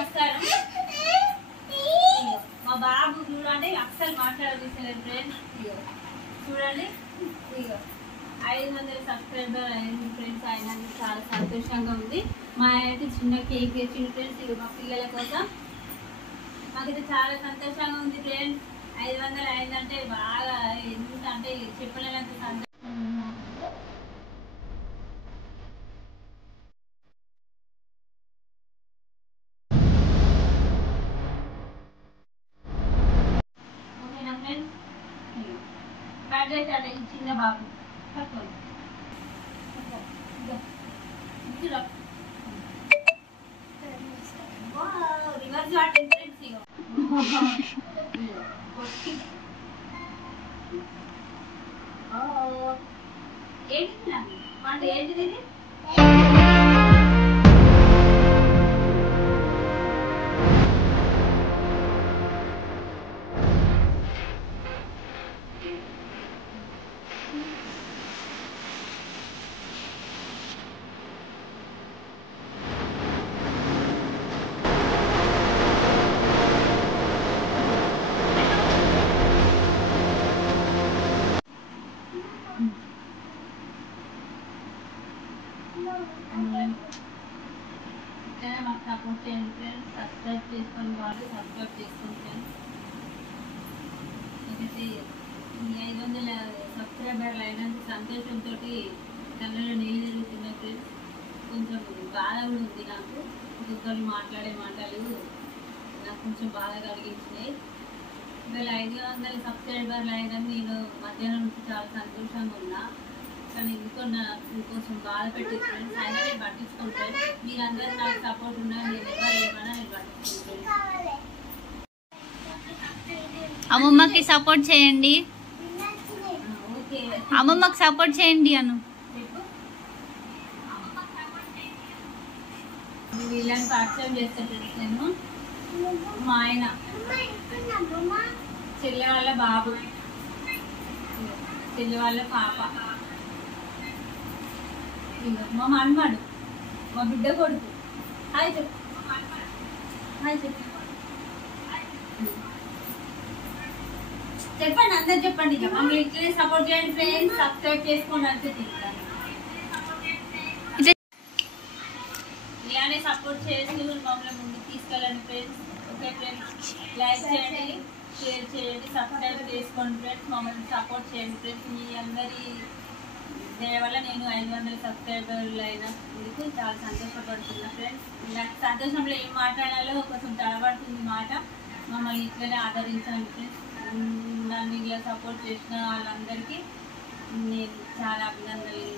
నమస్కారం. మా బాబు చూడండి అస్సలు మాట్లాడదీసలేదు ఫ్రెండ్స్. చూడండి 500 సబ్స్క్రైబర్ అయింది ఫ్రెండ్స్. అయినందుకు చాలా సంతోషంగా ఉంది. మా అయితే చిన్న కేక్ తెచ్చింది ఫ్రెండ్స్. మా పిల్లల కోసం మాకైతే చాలా సంతోషంగా ఉంది ఫ్రెండ్స్. 500 అయిందంటే బాగా ఎంత అంటే చెప్పలేనంత సంతోషం. ఓకేనా ఫ్రెండ్స్? ఈ చిన్న బాబు రివర్స్ ఏంటి పండు ఏంటిది? మాకు సపోర్ట్ చేయండి ఫ్రెండ్స్. సబ్స్క్రైబ్ చేసుకొని వాళ్ళు సబ్స్క్రైబ్ చేసుకుని ఫ్రెండ్స్. ఒకటి 500 సబ్స్క్రైబర్లు అయినందుకు సంతోషంతో కళ్ళలో నీళ్ళు జరుగుతున్నాయి ఫ్రెండ్స్. కొంచెం బాధ కూడా ఉంది నాకు. ఒక్కొక్కరు మాట్లాడే మాటలు నాకు కొంచెం బాధ కలిగించినాయి. ఇవాళ 500 సబ్స్క్రైబర్లు అయినందుకు నేను మధ్యాహ్నం నుంచి చాలా సంతోషంగా ఉన్నా. కానీ ఇంకొంచెం బాధ పెట్టి ఫ్రెండ్స్. అయినా నేను పట్టించుకుంటాను. మీరందరూ నాకు సపోర్ట్ ఉన్నా నేను ఎవరు ఏమన్నా నేను పట్టించుకుంటాను. అమ్మమ్మకి సపోర్ట్ చేయండి. ఓకే అమ్మమ్మకి సపోర్ట్ చేయండి అను. వీళ్ళని పరిచయం చేస్తే ఫ్రెండ్స్. నేను మా ఆయన చెల్లె వాళ్ళ బాబు, చెల్లె వాళ్ళ పాప, మా మనమాడు, మా బిడ్డ కొడుకు. హాయ్ చెప్పు, హాయ్ చెప్పు, చెప్పండి అందరు చెప్పండి. ఇక మమ్మల్ని ఇట్లనే సపోర్ట్ చేయండి ఫ్రెండ్స్. సబ్స్క్రైబ్ చేసుకోండి అంతే. ఇలానే సపోర్ట్ చేసి మమ్మల్ని ముందుకు తీసుకెళ్ళండి ఫ్రెండ్స్. ఓకే ఫ్రెండ్స్, లైక్ చేయండి, షేర్ చేయండి, సబ్స్క్రైబ్ చేసుకోండి ఫ్రెండ్స్. మమ్మల్ని సపోర్ట్ చేయండి ఫ్రెండ్స్. మీ అందరి దీనివల్ల నేను 500 సబ్స్క్రైబర్లు అయినందుకు చాలా సంతోషపడుతున్నా ఫ్రెండ్స్. నాకు సంతోషంలో ఏం మాట్లాడాలో కొంచెం తడబడుతుంది మాట. మమ్మల్ని ఇట్లనే ఆదరించండి ఫ్రెండ్స్. నన్ను ఇలా సపోర్ట్ చేసిన వాళ్ళందరికీ నేను చాలా అభినందనలు.